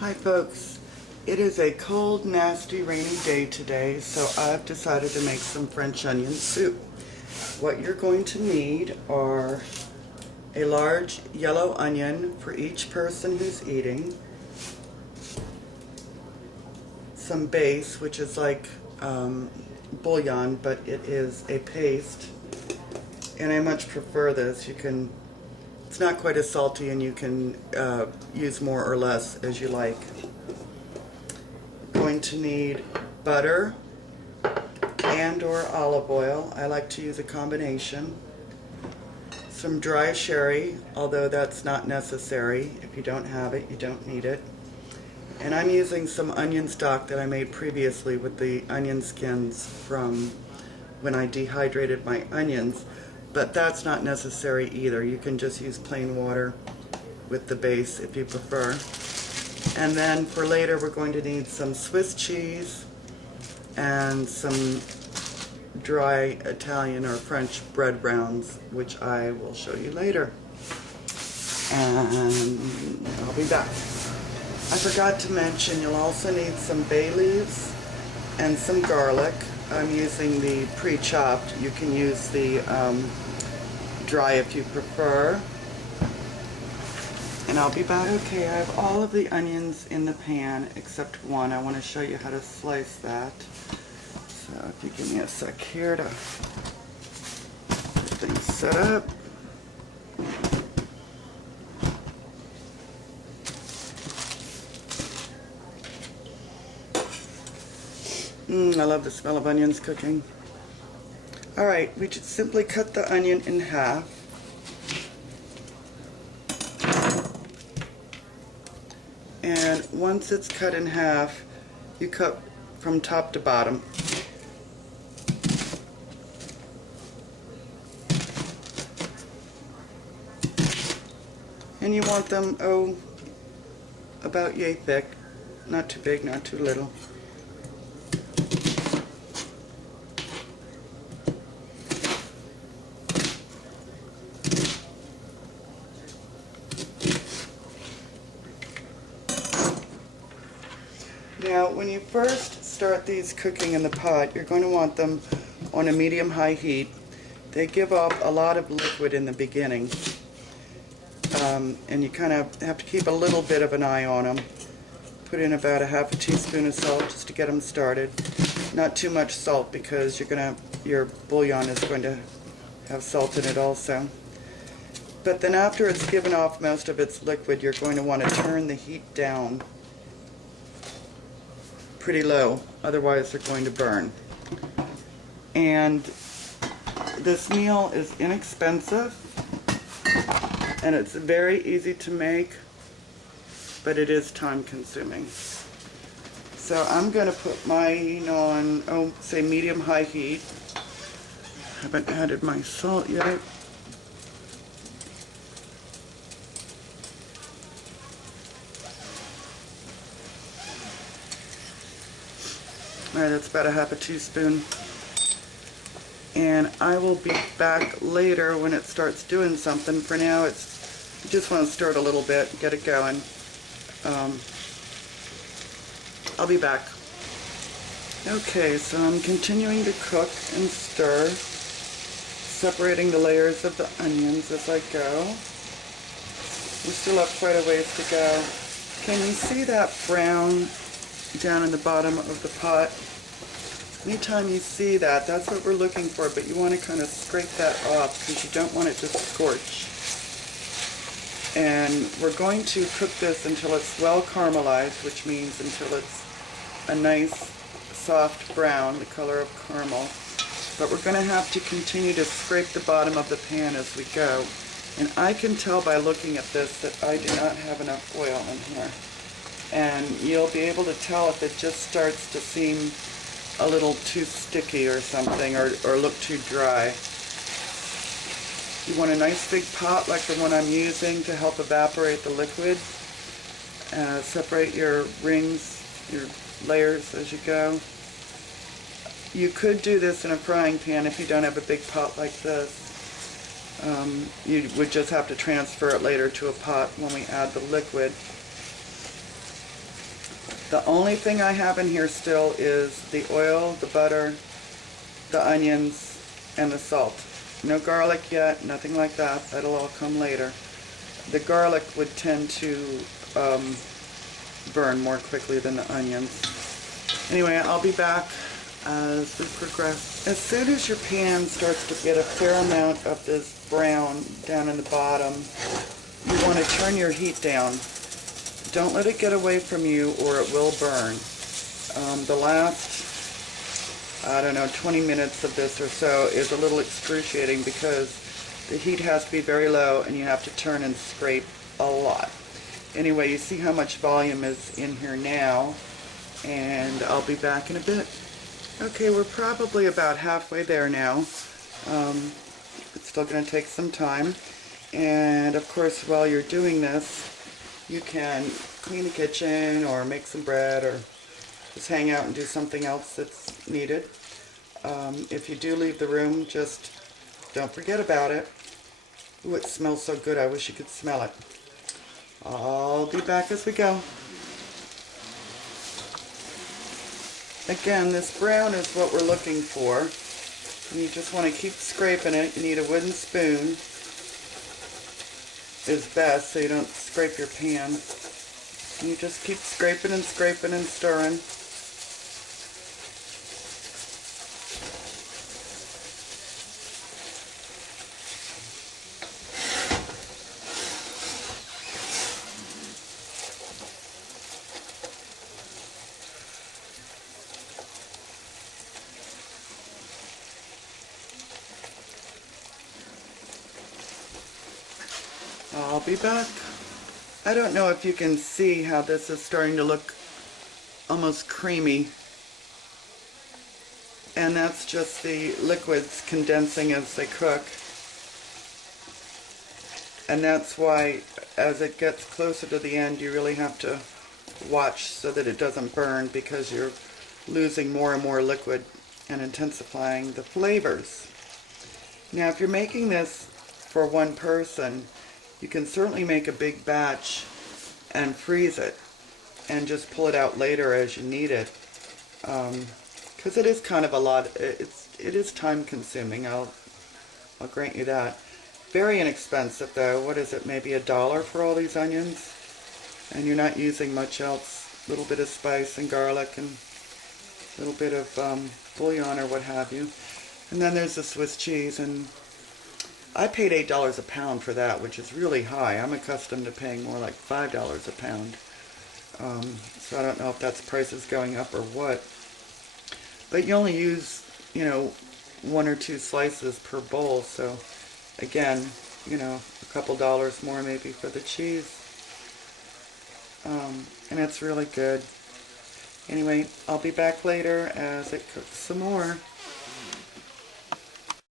Hi folks, it is a cold, nasty, rainy day today, so I've decided to make some French onion soup. What you're going to need are a large yellow onion for each person who's eating, some base, which is like bouillon, but it is a paste, and I much prefer this. It's not quite as salty, and you can use more or less as you like. You're going to need butter and or olive oil. I like to use a combination. Some dry sherry, although that's not necessary. If you don't have it, you don't need it. And I'm using some onion stock that I made previously with the onion skins from when I dehydrated my onions. But that's not necessary either. You can just use plain water with the base if you prefer. And then for later we're going to need some Swiss cheese and some dry Italian or French bread rounds, which I will show you later. And I'll be back. I forgot to mention you'll also need some bay leaves and some garlic. I'm using the pre-chopped. You can use the dry if you prefer. And I'll be back. Okay, I have all of the onions in the pan except one. I want to show you how to slice that. So if you give me a sec here to get things set up. I love the smell of onions cooking. Alright, we just simply cut the onion in half. And once it's cut in half, you cut from top to bottom. And you want them, about yay thick. Not too big, not too little. Now, when you first start these cooking in the pot, you're going to want them on a medium-high heat. They give off a lot of liquid in the beginning, and you kind of have to keep a little bit of an eye on them. Put in about a half a teaspoon of salt just to get them started. Not too much salt because your bouillon is going to have salt in it also. But then after it's given off most of its liquid, you're going to want to turn the heat down pretty low, otherwise they're going to burn. And this meal is inexpensive and it's very easy to make, but it is time consuming. So I'm going to put mine on, say medium-high heat. Haven't added my salt yet. Alright, that's about a half a teaspoon. And I will be back later when it starts doing something. For now, you just want to stir it a little bit, get it going. I'll be back. Okay, so I'm continuing to cook and stir, separating the layers of the onions as I go. We still have quite a ways to go. Can you see that brown down in the bottom of the pot? Anytime you see that, that's what we're looking for, but you want to kind of scrape that off because you don't want it to scorch. And we're going to cook this until it's well caramelized, which means until it's a nice soft brown, the color of caramel. But we're going to have to continue to scrape the bottom of the pan as we go. And I can tell by looking at this that I do not have enough oil in here. And you'll be able to tell if it just starts to seem a little too sticky or something, or look too dry. You want a nice big pot like the one I'm using to help evaporate the liquid. Separate your rings, your layers as you go. You could do this in a frying pan if you don't have a big pot like this. You would just have to transfer it later to a pot when we add the liquid. The only thing I have in here still is the oil, the butter, the onions, and the salt. No garlic yet, nothing like that. That'll all come later. The garlic would tend to burn more quickly than the onions. Anyway, I'll be back as we progress. As soon as your pan starts to get a fair amount of this brown down in the bottom, you want to turn your heat down. Don't let it get away from you or it will burn. The last, I don't know, 20 minutes of this or so is a little excruciating because the heat has to be very low and you have to turn and scrape a lot. Anyway, you see how much volume is in here now, and I'll be back in a bit. Okay, we're probably about halfway there now. It's still going to take some time. And of course, while you're doing this, you can clean the kitchen or make some bread or just hang out and do something else that's needed. If you do leave the room, just don't forget about it. Ooh, it smells so good. I wish you could smell it. I'll be back as we go. Again, this brown is what we're looking for. And you just want to keep scraping it. You need a wooden spoon is best so you don't scrape your pan. And you just keep scraping and scraping and stirring. I'll be back. I don't know if you can see how this is starting to look almost creamy. And that's just the liquids condensing as they cook. And that's why, as it gets closer to the end, you really have to watch so that it doesn't burn, because you're losing more and more liquid and intensifying the flavors. Now, if you're making this for one person, you can certainly make a big batch and freeze it and just pull it out later as you need it, because it is kind of a lot. It is time consuming, I'll grant you that. Very inexpensive though. What is it, maybe $1 for all these onions? And you're not using much else. A little bit of spice and garlic and a little bit of bouillon or what have you. And then there's the Swiss cheese, and I paid $8 a pound for that, which is really high. I'm accustomed to paying more like $5 a pound. So I don't know if that's prices going up or what. But you only use, you know, 1 or 2 slices per bowl. So again, you know, a couple dollars more maybe for the cheese. And it's really good. Anyway, I'll be back later as it cooks some more.